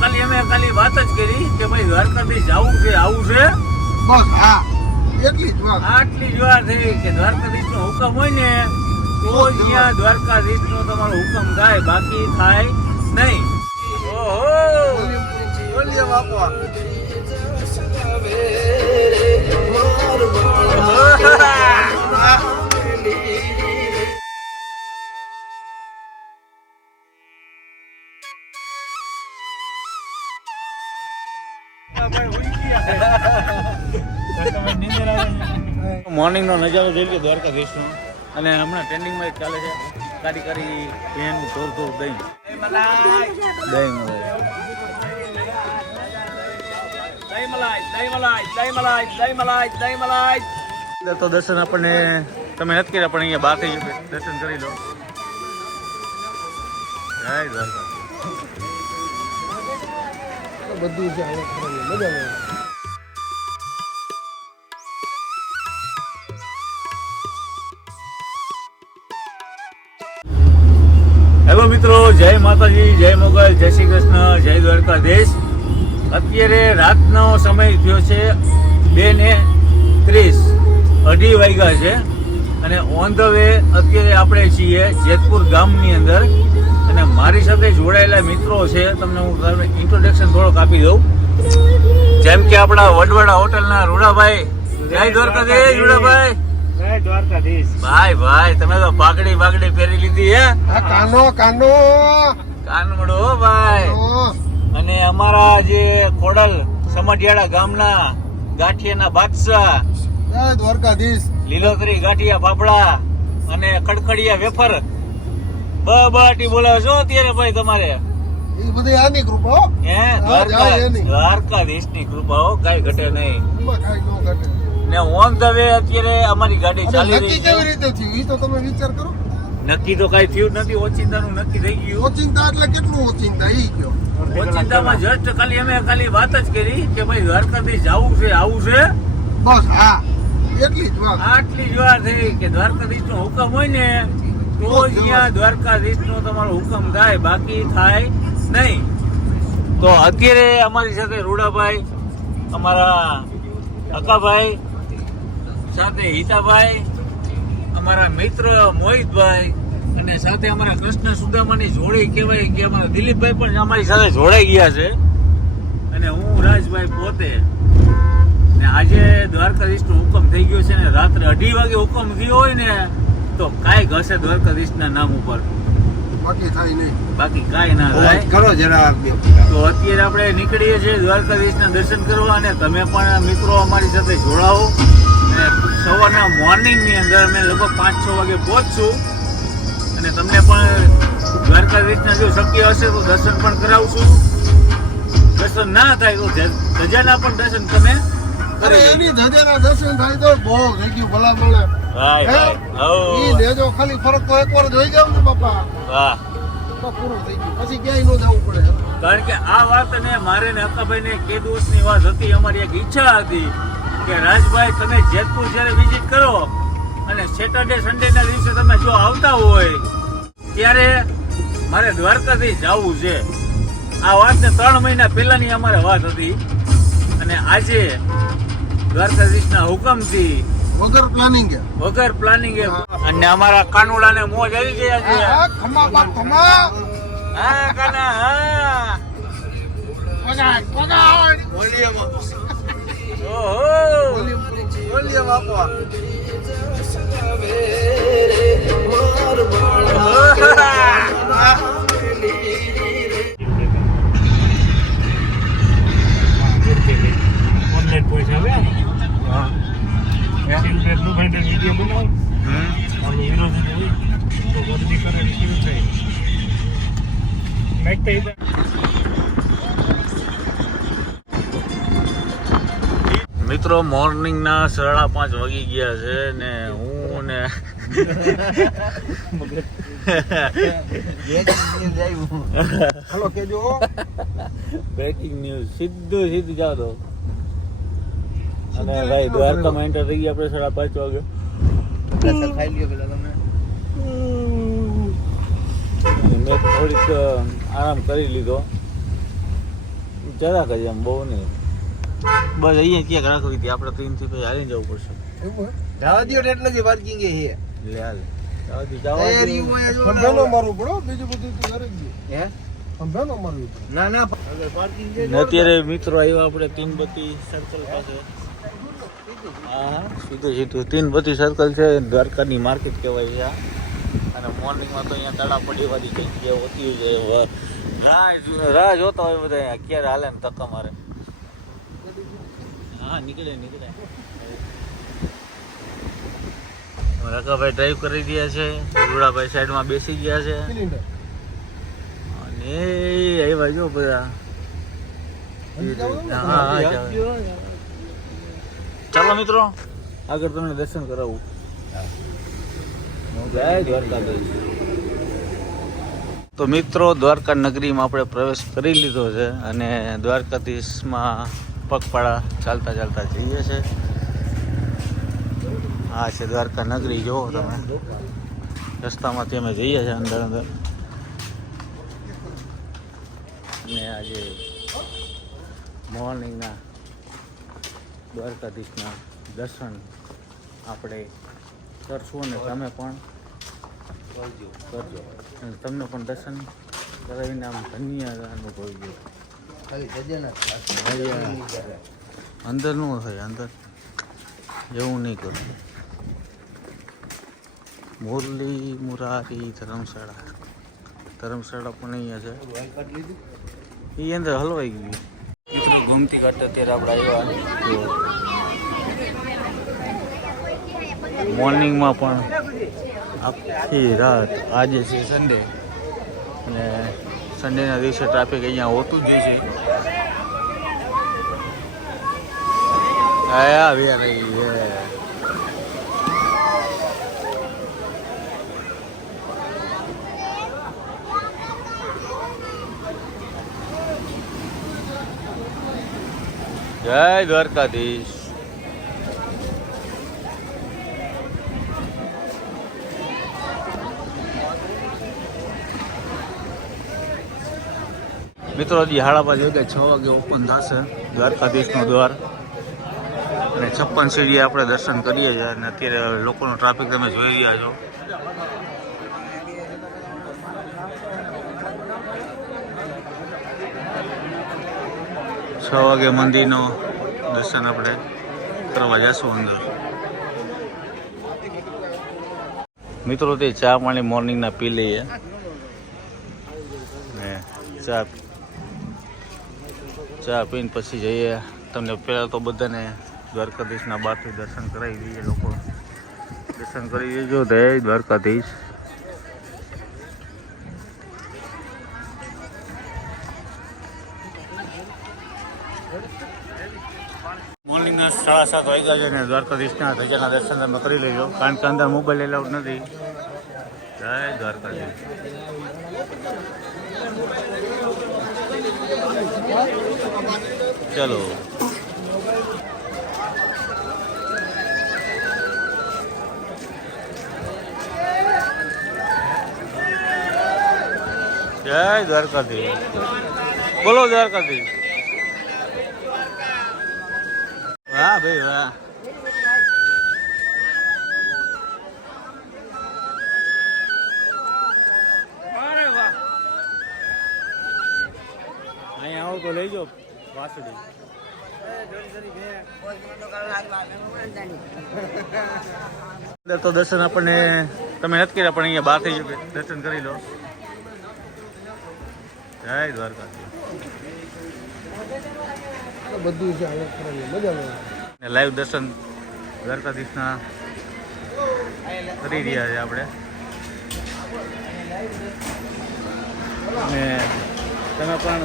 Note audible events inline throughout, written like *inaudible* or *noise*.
ખાલી અમે ખાલી વાત જ કરી કે ભાઈ દ્વારકાથી જવું છે આવું છે? બસ હા. એટલી જ વાત. આટલી જ વાત થઈ કે દ્વારકાધીશ નો હુકમ હોય ને તો અહીંયા દ્વારકાધીશ નો તમારો હુકમ થાય બાકી થાય નહીં. ઓહો! બોલીએ બાપા. *laughs* નો નજારો જોઈ લો, દ્વારકા નો અને હમણાં ટ્રેન્ડિંગમાં એક ચાલે છે. કારી પેન ધોર ધોર દહીં. દહીં મલાઈ તો દર્શન આપણને, તમે નથી કર્યા, પણ અહીંયા બહારથી જ દર્શન કરી લો. જય દ્વારકા. બધું છે હવે મજા આવે. હેલો મિત્રો, જય માતાજી, જય મોગલ, જય શ્રી કૃષ્ણ, જય દ્વારકાધીશ. અત્યારે રાતનો સમય થયો છે બે ને ત્રીસ, અઢી વાગ્યા છે. અને ઓન ધ વે અત્યારે આપણે છીએ જેતપુર ગામની અંદર. મારી સાથે જોડાયેલા મિત્રો છે તમને હું તમને ઇન્ટ્રોડક્શન થોડોક આપી દઉં. જેમ કે આપણા વડવાડા હોટલના રૂડાભાઈ. જય દ્વારકાધીશ રૂડાભાઈ. ભાઈ ભાઈ તમે તો પાઘડી બાગડી પહેરી લીધી હે? કાનો કાનો. કાનમડો હો ભાઈ. અને અમારા જે ખોડલ સમઢિયાળા ગામના ગાંઠિયાના બાદશાહ જય દ્વારકાધીશ. લીલોતરી ગાંઠિયા ફાફડા અને કડકડિયા વેફર બબાટી બોલાવો છો અત્યારે ભાઈ તમારે? એ બધી આની કૃપા હો? હે? દ્વારકા એની. કૃપા હો કાંઈ ઘટે નહીં. ન ઓન ધ વે અત્યારે અમારી ગાડી ચાલી રહી કેવી રીતે થયું? એ તો તમે વિચાર કરો. નક્કી તો કાંઈ થયું નથી ઓચિંતાનું નક્કી થઈ ગયું. ઓચિંતા એટલે કેટલું ઓચિંતા? ઈ ગયો ઓચિંતામાં જસ્ટ ખાલી અમે ખાલી વાત જ કરી કે ભાઈ દ્વારકાધીશ જવું છે આવું છે. બસ હા. એટલી જ વાત. આટલી જ વાર થઈ કે દ્વારકાધીશ નો હુકમ હોય ને તો અહીંયા દ્વારકાધીશ નો તમારો હુકમ થાય, બાકી થાય નહીં. તો અત્યારે અમારી સાથે રૂડાભાઈ, અમારા અકાભાઈ, સાથે હિતાભાઈ, અમારા મિત્ર મોહિતભાઈ અને સાથે અમારા કૃષ્ણ સુદામાની જોડી કહેવાય કે અમારા દિલીપભાઈ પણ અમારી સાથે જોડાઈ ગયા છે. અને હું રાજભાઈ પોતે. ને આજે દ્વારકાધીશનો હુકમ થઈ ગયો છે ને રાત્રે અઢી વાગે હુકમ થયો હોય ને તો કાંઈક હશે દ્વારકા ના નામ ઉપર. બાકી થાય નહીં. બાકી કાંઈ ના થાય. કરો જરા તો અત્યારે આપણે નીકળીએ છીએ દ્વારકાધીશના દર્શન કરવા અને તમે પણ મિત્રો અમારી સાથે જોડાઓ અને સવારના મોર્નિંગની અંદર અમે લગભગ પાંચ છ વાગે પહોંચશું. અને તમને પણ દ્વારકાધીશના જો શક્ય હશે તો દર્શન પણ કરાવશું. દર્શન ના થાય તો ધજાના પણ દર્શન તમે અરે એની ધજાના દર્શન થાય તો બહુ થેન્ક યુ ભલા? ભાઈ ઈ લેજો ખાલી ફરક તો એકવાર જોઈ જાવ ને બાપા. વાહ. તો પૂરું થઈ ગયું. પછી ક્યાંય ન જવું પડે કારણ કે આ વાત ને મારે ને અક્કાભાઈ ને કે દિવસની વાત હતી અમારી એક ઈચ્છા હતી કે રાજભાઈ તમે જેતપુર જ્યારે વિઝિટ કરો અને સેટરડે સન્ડે ના દિવસે તમે જો આવતા હોય ત્યારે મારે દ્વારકાથી જવું છે. આ વાતને ત્રણ મહિના પહેલાની અમારે વાત હતી. અને આજે દ્વારકાધીશના હુકમથી વગર પ્લાનિંગ વગર પ્લાનિંગ અને અમારા કાનુડાને મોજ આવી ગયા છે. ખમા બાપ ખમા. હા કાના હા. પગાર પગાર. ઓહો. બોલીએ બાપા ઓનલાઈન પૈસા આવે નું ભાઈ વીડિયો બનાવો. અને વિરોધી તો ગરદી કરે કેવું થાય. મિત્રો મોર્નિંગ ના સાડા પાંચ વાગી ગયા છે ને હું ને હાલો બ્રેકિંગ ન્યૂઝ સીધું સીધું જાવ દો અને ભાઈ દ્વારકામાં એન્ટર થઈ ગયા આપણે સાડા પાંચ વાગે. ખાઈ લ્યો પેલા તમે મેં થોડીક આરામ કરી લીધો. જરાક જ એમ બહુ નહીં. બસ અહીંયા ક્યાંક રાખવી હતી આપણે ત્રણથી પછી હાલી જવું પડશે. જવા દો એટલે જ પાર્કિંગ એ એટલે લે હાલ અત્યારે મિત્રો આવ્યા આપણે તીનબત્તી સર્કલ પાસે. હા હા સીધું. તીન બધી સર્કલ છે દ્વારકાની માર્કેટ કહેવાય છે અને મોર્નિંગમાં તો અહીંયા તળા પડી વાળી જગ્યા હોતી છે રાહ રાહ જોતા હોય બધા અહીંયા. ક્યારે હાલે ને ધક્કા મારે. હા નીકળે નીકળે. રકાભાઈ ડ્રાઈવ કરી રહ્યા છે. રૂડાભાઈ સાઈડમાં બેસી ગયા છે. અને એ જો બધા? હા, હા. ચાલો મિત્રો. આગળ તમને દર્શન કરાવું. જય દ્વારકાધીશ. તો મિત્રો દ્વારકા નગરીમાં આપણે પ્રવેશ કરી લીધો છે અને દ્વારકાધીશમાં પગપાળા ચાલતા ચાલતા જઈએ છે. આ છે દ્વારકા નગરી જુઓ તમે. રસ્તામાંથી અમે જઈએ છીએ અંદર અંદર. અને આજે મોર્નિંગના દ્વારકાધીશના દર્શન આપણે કરશું અને તમે પણ કરજો. અને તમને પણ દર્શન કરાવીને આમ ધન્ય અનુભવજો અંદરનું થાય અંદર. એવું નહીં કરું. મુરલી મુરારી ધર્મશાળા. ધર્મશાળા પણ અહીંયા છે. એ અંદર હલવાઈ ગયું. ગમતી કરતા અત્યારે આપણે આવ્યા મોર્નિંગમાં પણ આખી રાત, આજે છે સન્ડે અને સન્ડેના દિવસે ટ્રાફિક અહીંયા હોતું જ છે આવ્યા આવી જય દ્વારકાધીશ. મિત્રો, હજી હાડા કે છ વાગે ઓપન થશે દ્વારકાધીશનો દ્વાર. અને છપ્પન સીડીએ આપણે દર્શન કરીએ છીએ અને અત્યારે લોકોનો ટ્રાફિક તમે જોઈ રહ્યા છો. છ વાગે મંદિરનો દર્શન આપણે કરવા જશું અંદર. મિત્રો, તે ચા પાણી મોર્નિંગના પી લઈએ. ને ચા ચા પીને પછી જઈએ. તમને પહેલાં તો બધાને દ્વારકાધીશના બહારથી દર્શન કરાવી દઈએ લોકો. દર્શન કરી દેજો જય દ્વારકાધીશ. મોર્નિંગના સાડા સાત વાગ્યા છે ને દ્વારકાધીશના ધજાના દર્શન તમે કરી લેજો. કારણ કે અંદર મોબાઈલ એલાઉડ નથી. જય દ્વારકાધીશ. ચલો. જય દ્વારકાધીશ. બોલો દ્વારકાધીશ. વાહ ભાઈ વાહ. અહીંયા આવો તો લઈ જાઓ વાસળી. અંદર તો દર્શન આપણને તમે નથી કર્યા પણ અહીંયા બહારથી જ દર્શન કરી લો. જય દ્વારકા બધું છે અહીંયા કરવાની મજા આવે. લાઈવ દર્શન દ્વારકાધીશના કરી રહ્યા છે આપણે. અને તમે પણ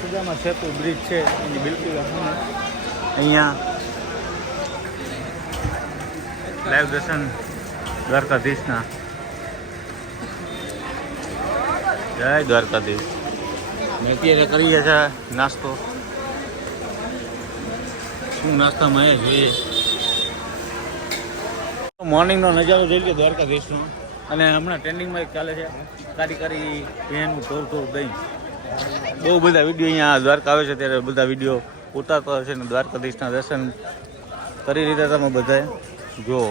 સુદામા સેતુ બ્રિજ છે, એની બિલકુલ અહીંયા લાઈવ દર્શન દ્વારકાધીશના. જય દ્વારકાધીશ. ને અત્યારે કરીએ છીએ નાસ્તો. શું નાસ્તામાં એ જોઈએ? મોર્નિંગનો નજારો જોઈ લો દ્વારકાધીશનો. અને હમણાં ટ્રેન્ડિંગમાં એક ચાલે છે કારી કારી એનું થોડું થોડું દહીં. બહુ બધા વીડિયો અહીંયા દ્વારકા આવે છે, ત્યારે બધા વીડિયો ઉતારતા હશે ને દ્વારકાધીશના દર્શન કરી રીતે તમે બધાએ. જુઓ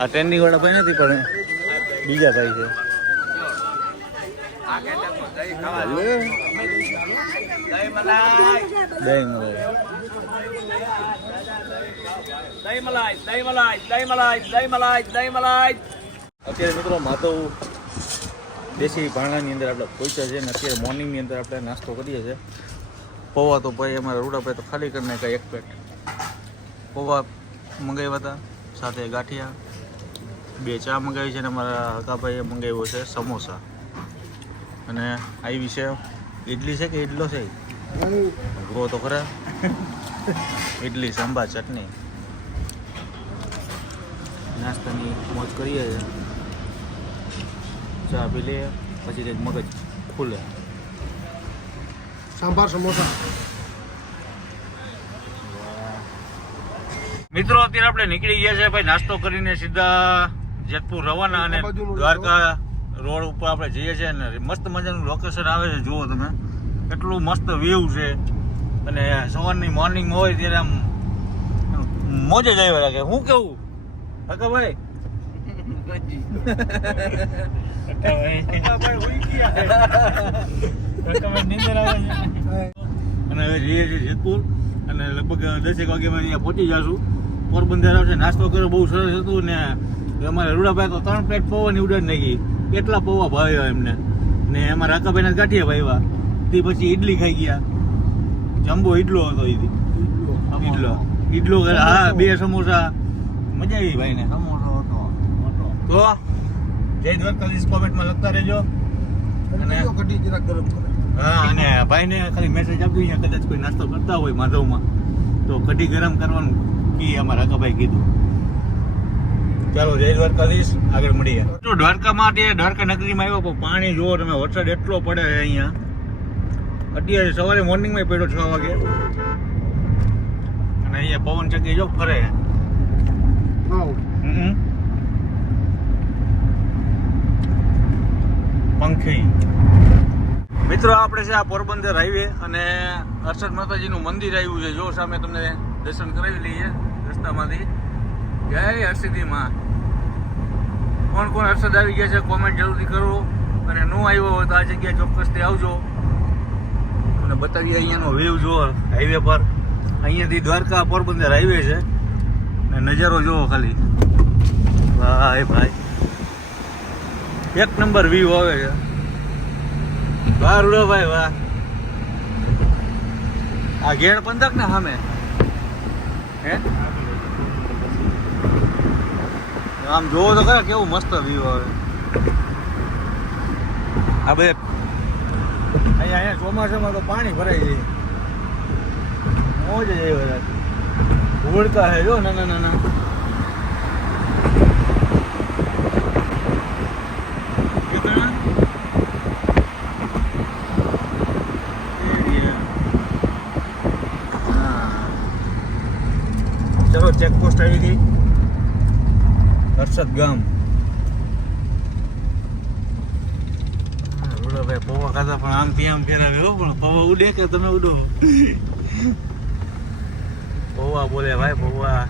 આ ટ્રેન્ડિંગવાળા ભાઈ નથી, પણ બીજા ભાઈ છે. દહીં મલાઈ. દહીં મલાઈ દહીં મલાઈ દહીં મલાઈ દહીં મલાઈ અત્યારે મિત્રો માધવ દેશી ભાણાની અંદર આપણે પહોંચ્યા છે ને અત્યારે મોર્નિંગની અંદર આપણે નાસ્તો કરીએ છીએ. પૌવા તો ભાઈ અમારા રૂડાભાઈ તો ખાલી કરી નાખ્યા એક પ્લેટ પૌવા મંગાવ્યા હતા, સાથે ગાંઠિયા. બે ચા મંગાવી છે અને અમારા હકાભાઈએ મંગાવ્યો છે સમોસા. અને આવી વિશે ઇડલી છે કે ઇડલો છે? ઉભરો તો ખરા. ઇડલી સાંભાર ચટણી. નાસ્તાની મોજ કરીએ ચા પી લઈએ પછી કંઈક મગજ ખુલે. સાંભાર સમોસા. મિત્રો અત્યારે આપણે નીકળી ગયા છે. ભાઈ નાસ્તો કરીને સીધા જેતપુર રવાના અને દ્વારકા રોડ ઉપર આપણે જઈએ છીએ અને મસ્ત મજાનું લોકેશન આવે છે જુઓ તમે. એટલું મસ્ત વ્યૂ છે. અને સવારની મોર્નિંગ હોય ત્યારે આમ મોજ જ આવ્યા લાગે. હું કેવું? હકા ભાઈ? અને હવે જઈએ છીએ જેતપુર. અને લગભગ દસેક વાગ્યામાં અહીંયા પહોંચી જશું. પોરબંદર આવશે. નાસ્તો કર્યો બહુ સરસ હતું ને અમારે રૂડાભાઈ તો ત્રણ પ્લેટ પૌવાની ઉડાડ નાખી. કેટલા પૌવા ભાવ્યા એમને. ને એમાં રાકાભાઈના ગાંઠિયા ભાવ્યા. તે પછી ઈડલી ખાઈ ગયા. જમ્બો ઈડલો હતો ઈડલો. ઈડલો હા બે સમોસા. મજા આવી ભાઈને. સમોસો હતો. તો જય દ્વારકાધીશ કોમેન્ટમાં લખતા રહેજો. અને કઢી જરાક ગરમ કરે. હા અને ભાઈને ખાલી મેસેજ આપ્યું અહીંયા કદાચ કોઈ નાસ્તો કરતા હોય માધવમાં. તો કઢી ગરમ કરવાનું કી અમારા રાકાભાઈ કીધું. ચાલો જય દ્વારકાધીશ આગળ મળીએ તો દ્વારકા માટે દ્વારકા નગરીમાં આવ્યો પણ પાણી જુઓ તમે વરસાદ એટલો પડે છે અહીંયા. અત્યારે સવારે મોર્નિંગમાં પડ્યો છ વાગે. અને અહીંયા પવન ચક્કી જો ફરે. હમ. પંખી. મિત્રો આપણે છે આ પોરબંદર હાઈવે અને હર્ષદ માતાજીનું મંદિર આવ્યું છે. જો સામે તમને દર્શન કરાવી લઈએ રસ્તામાંથી. જય અર્ષદીમાં કોણ કોણ હર્ષદ આવી ગયા છે કોમેન્ટ જરૂરથી કરો. અને ન આવ્યો હોય તો આ જગ્યાએ ચોક્કસથી આવજો. અને બતાવીએ અહીંયાનો વેવ જુઓ હાઈવે પર. અહીંયાથી દ્વારકા પોરબંદર હાઈવે છે. ને નજારો જુઓ ખાલી. ભાઈ ભાઈ. એક નંબર વ્યૂ આવે છે. વાહ રૂડો ભાઈ, વાહ. આ ઘેડ પંથક ને સામે? હે? આમ જોવો તો ખરા કેવું મસ્ત વ્યૂ આવે. આ બે. અહીંયા અહીંયા ચોમાસામાં તો પાણી ભરાઈ જાય મોજ જ આવી બધા ઉડતા હે જો નાના નાના ચેકપોસ્ટ આવી ગઈ. હર્ષદ ગામ. બોલો ભાઈ, પૌવા ખાતા પણ આમ આમ ફેરાવે, હો, પણ પૌવા ઉડે કે તમે ઉડો? પૌવા બોલે, ભાઈ, પૌવા.